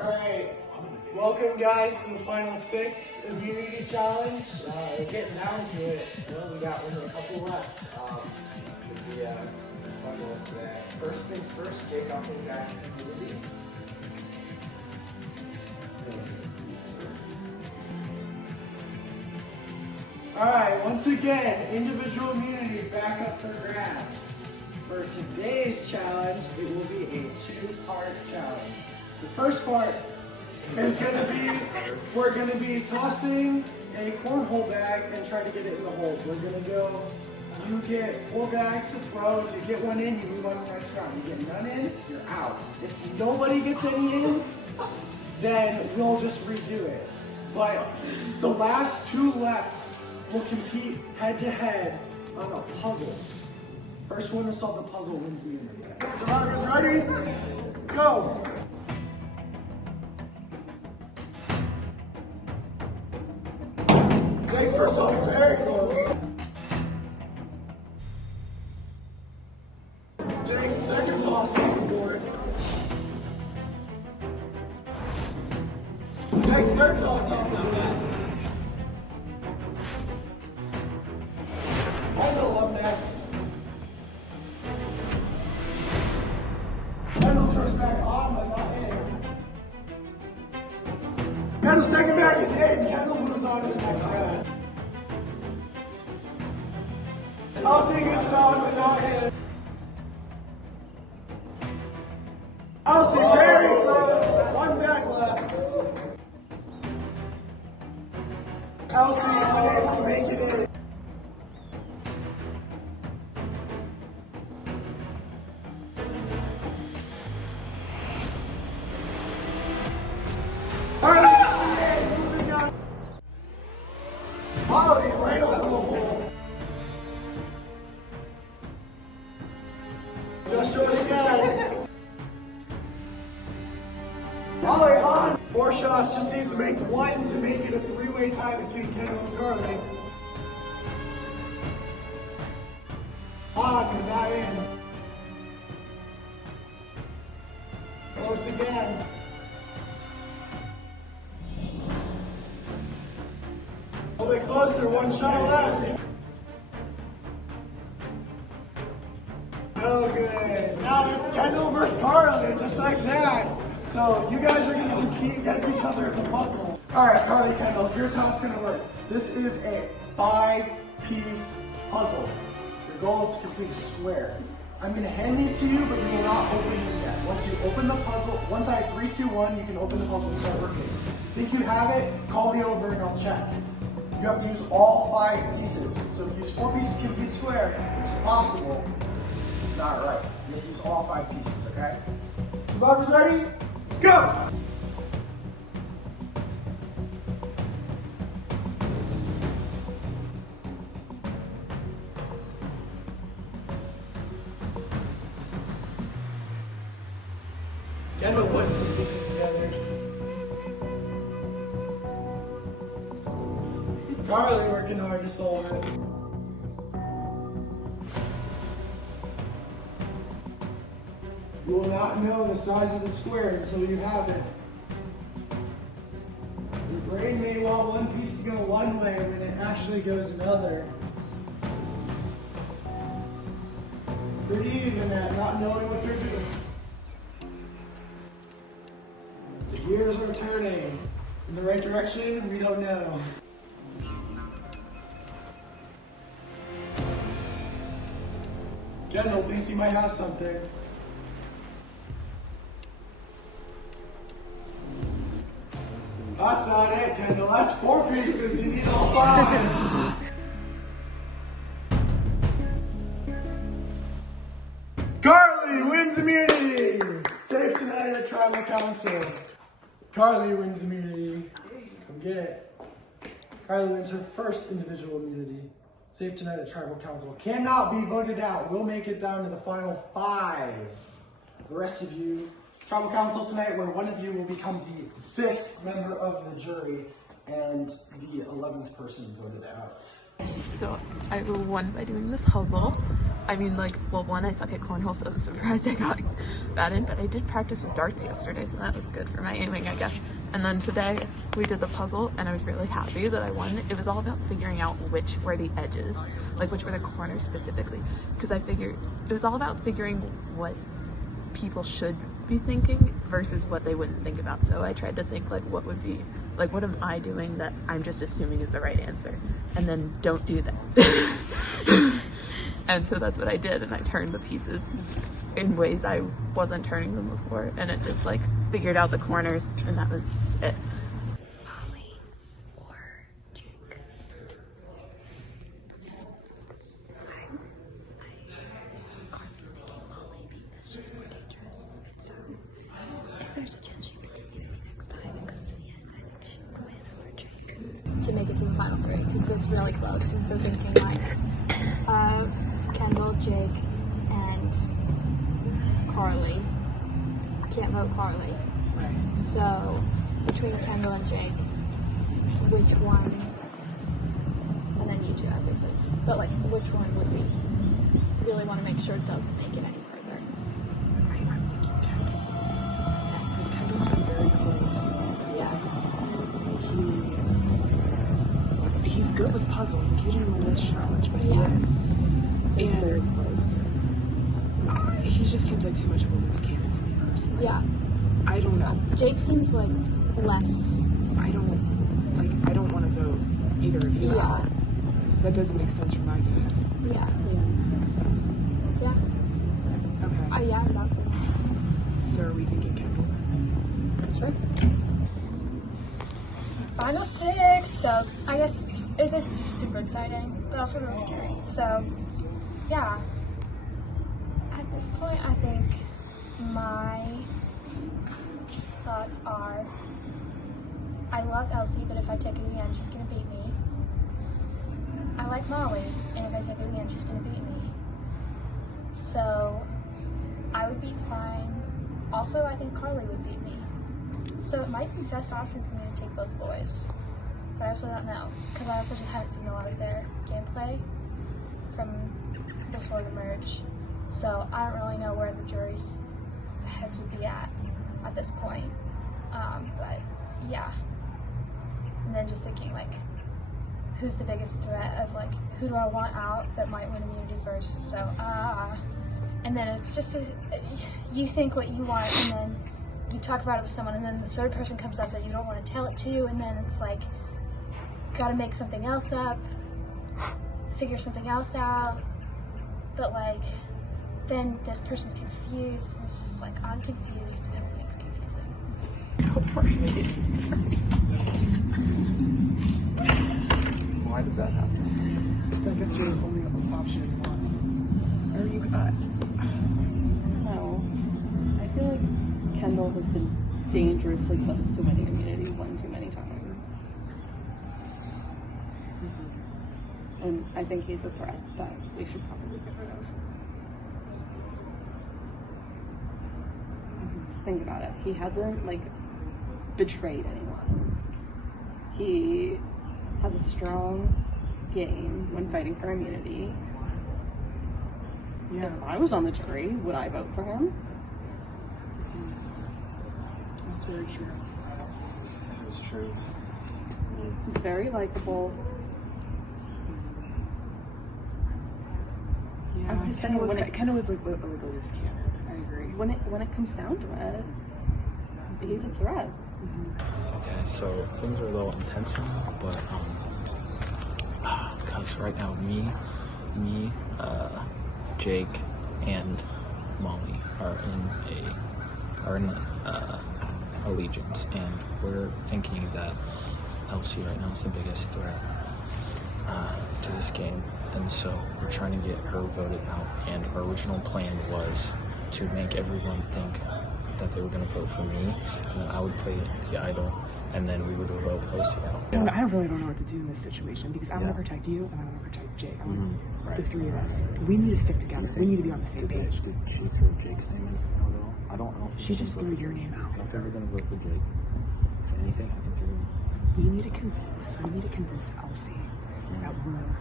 Alright, welcome guys to the final 6 immunity challenge. We're getting down to it. We got only a couple left. The fun one today. First things first, Jake, I'll take back immunity. Alright, once again, individual immunity back up for grabs. For today's challenge, it will be a 2-part challenge. The first part is going to be, we're going to be tossing a cornhole bag and try to get it in the hole. We're going to go, you get 4 bags to throw. If you get one in, you move on to the next round. You get none in, you're out. If nobody gets any in, then we'll just redo it. But the last 2 left will compete head to head on a puzzle. First one to solve the puzzle wins the immunity. Survivors ready? Go! Jake's first one's very close. Jake's second toss off the board. Jake's third toss off the board. Kendall up next. Kendall's first bag on, but not in. Kendall's second bag is in. Kendall moves on to the next round. Elsie gets it on, but not in. Elsie very close. 1 bag left. Elsie unable to make it in. Alright, moving on. Holly, right over the hole. Just short again. Holly on. 4 shots, just needs to make 1 to make it a 3-way tie between Kendall and Carly. On, but not in. Close again. A little bit closer, 1 shot left. No good. Now it's Kendall versus Carly, just like that. So you guys are going to compete against each other in the puzzle. Alright, Carly, Kendall, here's how it's going to work. This is a 5-piece puzzle. Your goal is to complete a square. I'm going to hand these to you, but you will not open them yet. Once you open the puzzle, once I have 3, 2, 1, you can open the puzzle and start working. Think you have it? Call me over and I'll check. You have to use all 5 pieces. So if you use 4 pieces to complete square, it's possible. It's not right. You have to use all 5 pieces, okay? Survivors ready? Go! Kendall putting some pieces together. Carly working hard to solve it. You will not know the size of the square until you have it. Your brain may want one piece to go one way when it actually goes another. Pretty even at not knowing what they're doing. The gears are turning in the right direction, we don't know. Kendall thinks he might have something. That's not it, Kendall. That's 4 pieces. You need all 5. Carly wins immunity. Safe tonight at Tribal Council. Carly wins immunity. Come get it. Carly wins her first individual immunity. Safe tonight at Tribal Council. Cannot be voted out. We'll make it down to the final 5. The rest of you, Tribal Council tonight, where one of you will become the 6th member of the jury and the 11th person voted out. So I won by doing the puzzle. I mean, like, well, one, I suck at cornhole, so I'm surprised I got that in, but I did practice with darts yesterday, so that was good for my aiming, I guess. And then today, we did the puzzle, and I was really happy that I won. It was all about figuring out which were the edges, like, which were the corners specifically, because I figured, it was all about figuring what people should be thinking versus what they wouldn't think about. So I tried to think, like, what would be, like, what am I doing that I'm just assuming is the right answer, and then don't do that. And so that's what I did, and I turned the pieces in ways I wasn't turning them before, and it just, like, figured out the corners, and that was it. Molly or Jake? Carly's thinking Molly because she's more dangerous, and so if there's a chance she gets immunity next time and goes to the end, I think she would win over Jake. To make it to the final three, because it's really close, and so thinking like, Kendall, Jake, and Carly. Can't vote Carly. Right. So, between Kendall and Jake, which one, and then you two, obviously, but like, which one would we really want to make sure doesn't make it any further? I'm thinking Kendall. Because Kendall's been very close to winning. He's good with puzzles. Like, he didn't win this challenge, but he is. He's very close. He just seems like too much of a loose cannon to me personally. Yeah. I don't know. Jake seems like less. I don't want to vote either of you out. That doesn't make sense for my game. Yeah. Okay. Yeah, I'm not for that. So are we thinking Kendall? Sure. Final six. So I guess it is super exciting, but also really scary. So yeah. At this point, I think my thoughts are, I love Elsie, but if I take it again, she's gonna beat me. I like Molly, and if I take it again, she's gonna beat me. So I would be fine. Also, I think Carly would beat me. So it might be the best option for me to take both boys. But I also don't know, because I also just haven't seen a lot of their gameplay from before the merge. So I don't really know where the jury's heads would be at this point. But yeah. And then just thinking, like, who's the biggest threat of, like, who do I want out that might win immunity first? So, and then it's just, you think what you want, and then you talk about it with someone, and then the third person comes up that you don't want to tell it to, and then it's like, gotta make something else up, figure something else out, but like, then this person's confused, and it's just like, I'm confused, everything's confusing. Worst case. Why did that happen? So I guess your only option is not. Or you No. I feel like Kendall has been dangerously close to winning immunity one too many times. And I think he's a threat that we should probably get rid of. Just think about it. He hasn't, like, betrayed anyone. He has a strong game when fighting for immunity. Yeah. If I was on the jury, would I vote for him? That's very true. That is true. He's very likable. Yeah. I'm just saying, Kendall was like a loose cannon. I agree. When it comes down to it, he's a threat. Okay, so things are a little intense right now, but gosh, right now me, Jake, and Molly are in allegiance, and we're thinking that Elsie right now is the biggest threat to this game, and so we're trying to get her voted out. And our original plan was to make everyone think that they were going to vote for me, and then I would play the idol, and then we would vote Elsie out. I really don't know what to do in this situation because I want to protect you and I want to protect Jake. I want the three of us. We need to stick together. We need to be on the same page. Did she throw Jake's name in? I don't know. She just threw your name out. If ever going to vote for Jake, if anything, I think you're going to. We need to convince Elsie that we're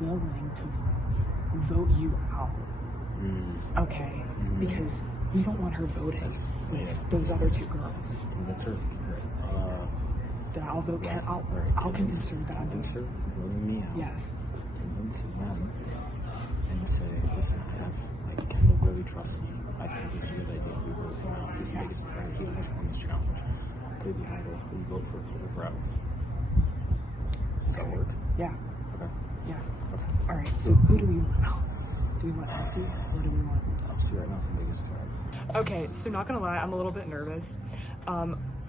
willing to vote you out. Okay? Because we don't want her voting with those other two girls. That's her. Then I'll vote. I'll convince her that I'm Convince her, voting me out. Yes. Convince them and say, listen, Kendall really trusts me. I think this is a good idea. We vote him out. He's the biggest threat he has on this challenge. Play behind her. We vote for Alex. Does that work? Yeah. Okay. Yeah. Okay. All right. So who do we want now? Do we want Elsie or do we want? Elsie right now is the biggest threat. Okay. So not gonna lie, I'm a little bit nervous.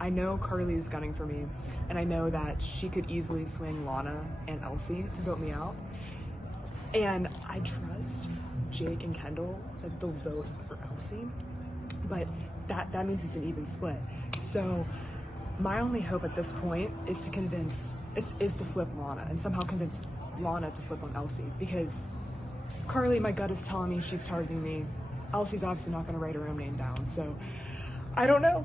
I know Carly is gunning for me, and I know that she could easily swing Lana and Elsie to vote me out. And I trust Jake and Kendall that they'll vote for Elsie, but that means it's an even split. So my only hope at this point is to flip Lana and somehow convince Lana to flip on Elsie, because Carly, my gut is telling me she's targeting me. Elsie's obviously not going to write her own name down, so I don't know.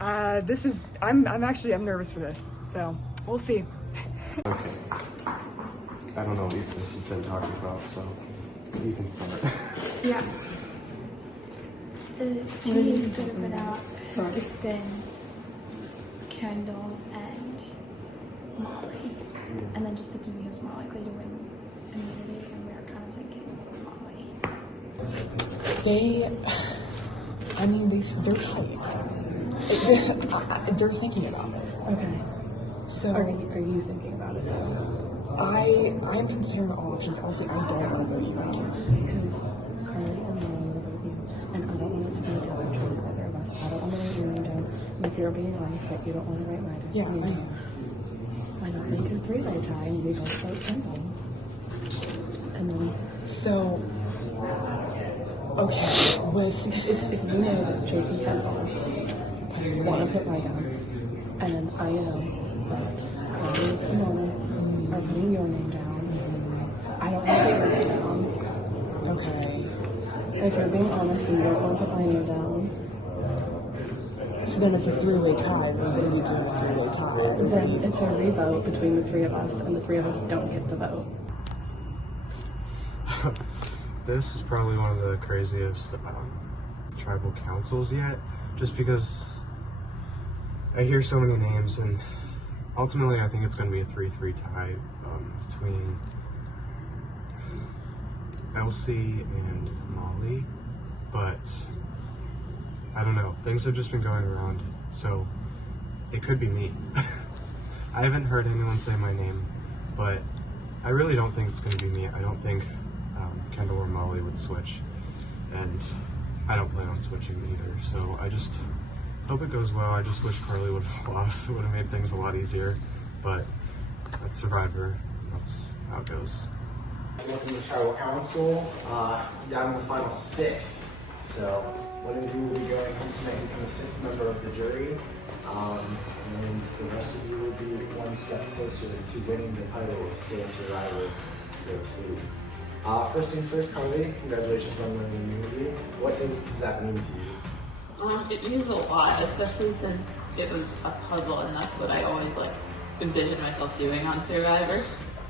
I'm nervous for this, so we'll see. Okay. I don't know what this has been talking about, so you can start. Yeah. The teams that have been out have been Kendall and Molly. And then just thinking who's more likely to win immunity, and we're kind of thinking Molly. They're tight. They're thinking about it. Okay. So Are you thinking about it though? I'm considering all options. Honestly, I don't want to vote you out. Because Carly and I want to vote you, and I don't want it to be a tie between either of us. I don't want to write your name down. And if you're being honest that you don't want to write mine, Yeah, I am. why not make it a three-way tie and we both vote Kendall? And then, So, okay, because if you know that Jake and Kendall want to put my down, and I know that Carly and Mona are putting your name down, I don't want to put your name down. okay. If you're being honest and you don't want to put my name down, So then it's a three-way tie. We're going to be doing a three-way tie. then it's a revote between the three of us, and the three of us don't get to vote. This is probably one of the craziest tribal councils yet, just because I hear so many names, and ultimately I think it's going to be a 3-3 tie between Elsie and Molly, but I don't know, things have just been going around, so it could be me. I haven't heard anyone say my name, but I really don't think it's going to be me. I don't think Kendall or Molly would switch, and I don't plan on switching either, so I just hope it goes well. I just wish Carly would have lost. It would have made things a lot easier, but that's Survivor. That's how it goes. Welcome to the Tribal Council, down in the final 6. So, one of you will be going home tonight and become a 6th member of the jury, and the rest of you will be one step closer to winning the title of Sole Survivor to go to sleep. First things first, Carly, congratulations on winning immunity. What does that mean to you? It means a lot, especially since it was a puzzle, and that's what I always envisioned myself doing on Survivor,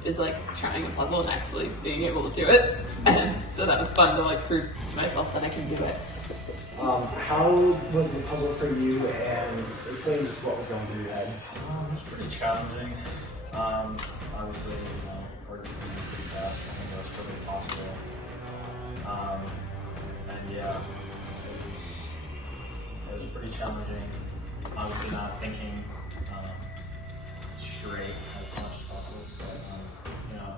is trying a puzzle and actually being able to do it. And so that was fun to prove to myself that I can do it. How was the puzzle for you, and explain just what was going through your head? It was pretty challenging. Obviously, hard to be pretty fast, trying to go as quick as possible. And yeah, it was pretty challenging. Obviously, not thinking straight as much as possible, but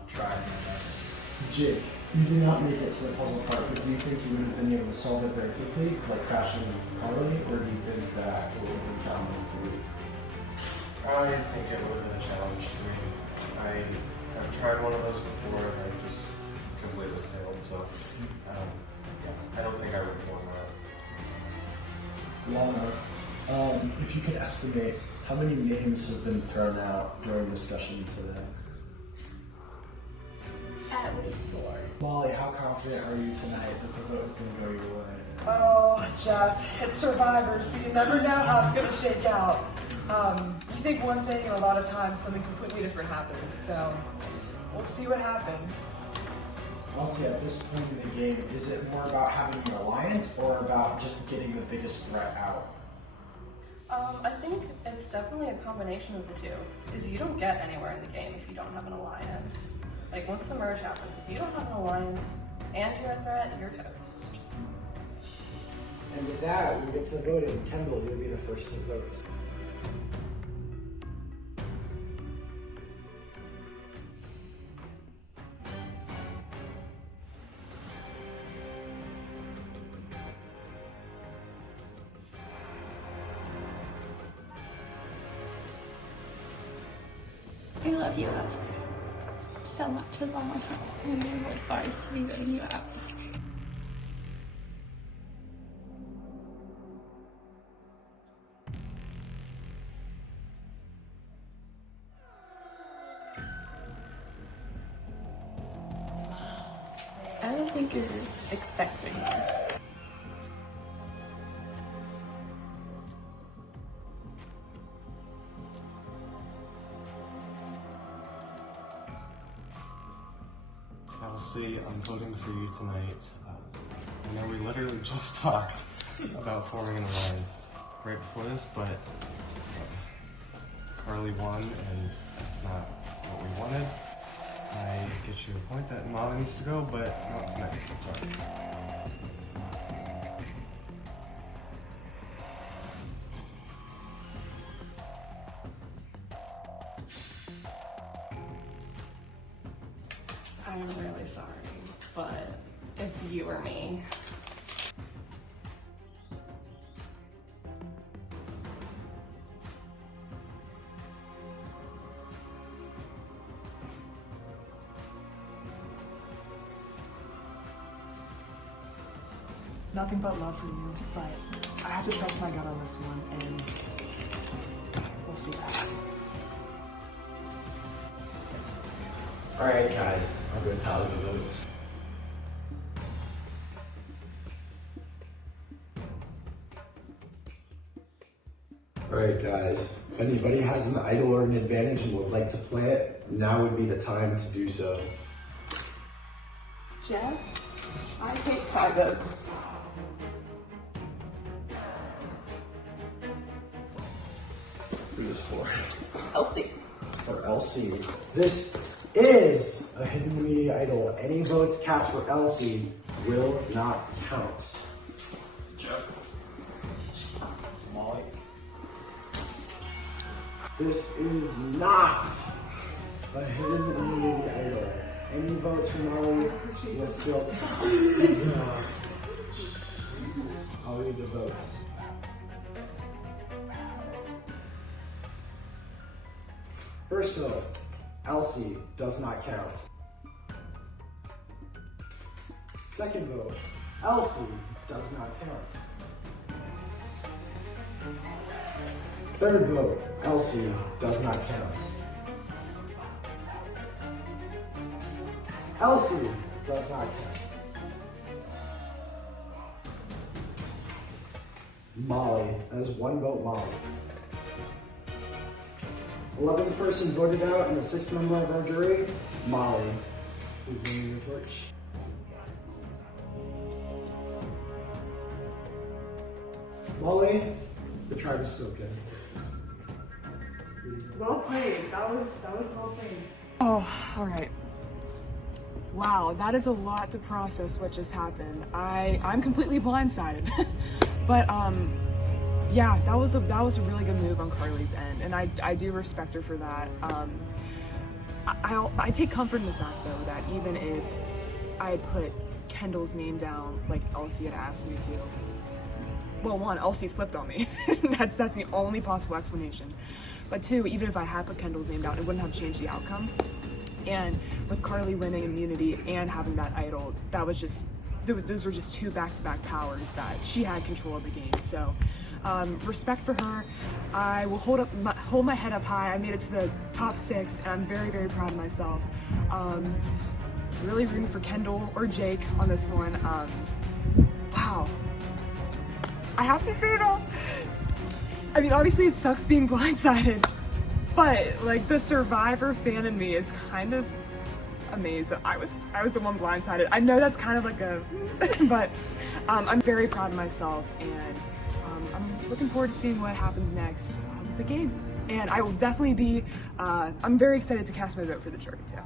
trying my best. Jake, you did not make it to the puzzle part, but do you think you would have been able to solve it very quickly, like faster than Carly, or do you think that it would have been challenging for you? I think it would have been a challenge to me. I've tried one of those before and I just completely failed, so I don't think I would have won that. Lana, if you could estimate how many names have been thrown out during discussion today? At least 4. Molly, how confident are you tonight that the vote is going to go your way? Oh, Jeff, it's Survivor, so you never know how it's going to shake out. You think one thing, and a lot of times something completely different happens. So we'll see what happens. Elsie, at this point in the game, is it more about having an alliance or about just getting the biggest threat out? I think it's definitely a combination of the two, because you don't get anywhere in the game if you don't have an alliance. Like, once the merge happens, if you don't have an alliance and you're a threat, you're toast. And with that, we get to voting. Kendall, you'll be the first to vote. I love you, Elsie, so much with all my heart, and I'm really sorry to be letting you out. I don't think you're expecting this. Elsie, I'm voting for you tonight. I know we literally just talked about forming an alliance right before this, but Carly won, and that's not what we wanted. I get you a point that Molly needs to go, but not tonight. Sorry. I'm really sorry, but it's you or me. Nothing but love for you, but I have to trust my gut on this one, and we'll see what happens. Alright guys, I'll go tally the votes. Alright guys, if anybody has an idol or an advantage and would like to play it, now would be the time to do so. Jeff, I hate tie votes. Who's this for? Elsie. For Elsie. This is a hidden immunity idol. Any votes cast for Elsie will not count. Jeff. Molly. This is not a hidden immunity idol. Any votes for Molly will still count. I'll read the votes. First vote, Elsie does not count. Second vote, Elsie does not count. Third vote, Elsie does not count. Elsie does not count. Molly, that is one vote Molly. 11th person voted out and the 6th member of our jury, Molly. Please bring me your torch. Molly, the tribe is spoken. Well played. That was well played. Oh, all right. Wow, that is a lot to process what just happened. I'm completely blindsided. But yeah, that was a really good move on Carly's end, and I do respect her for that. I take comfort in the fact though that even if I had put Kendall's name down like Elsie had asked me to, well, one, Elsie flipped on me. that's the only possible explanation. But two, even if I had put Kendall's name down, it wouldn't have changed the outcome. And with Carly winning immunity and having that idol, that was just, those were just two back-to-back powers that she had control of the game. So respect for her. I will hold my head up high. I made it to the top 6, and I'm very, very proud of myself. Really rooting for Kendall or Jake on this one. Wow. I have to say though, I mean, obviously it sucks being blindsided, but like the survivor fan in me is kind of amazed that I was the one blindsided. I know that's kind of like a, but I'm very proud of myself, and I'm looking forward to seeing what happens next with the game. And I will definitely be, I'm very excited to cast my vote for the jury too.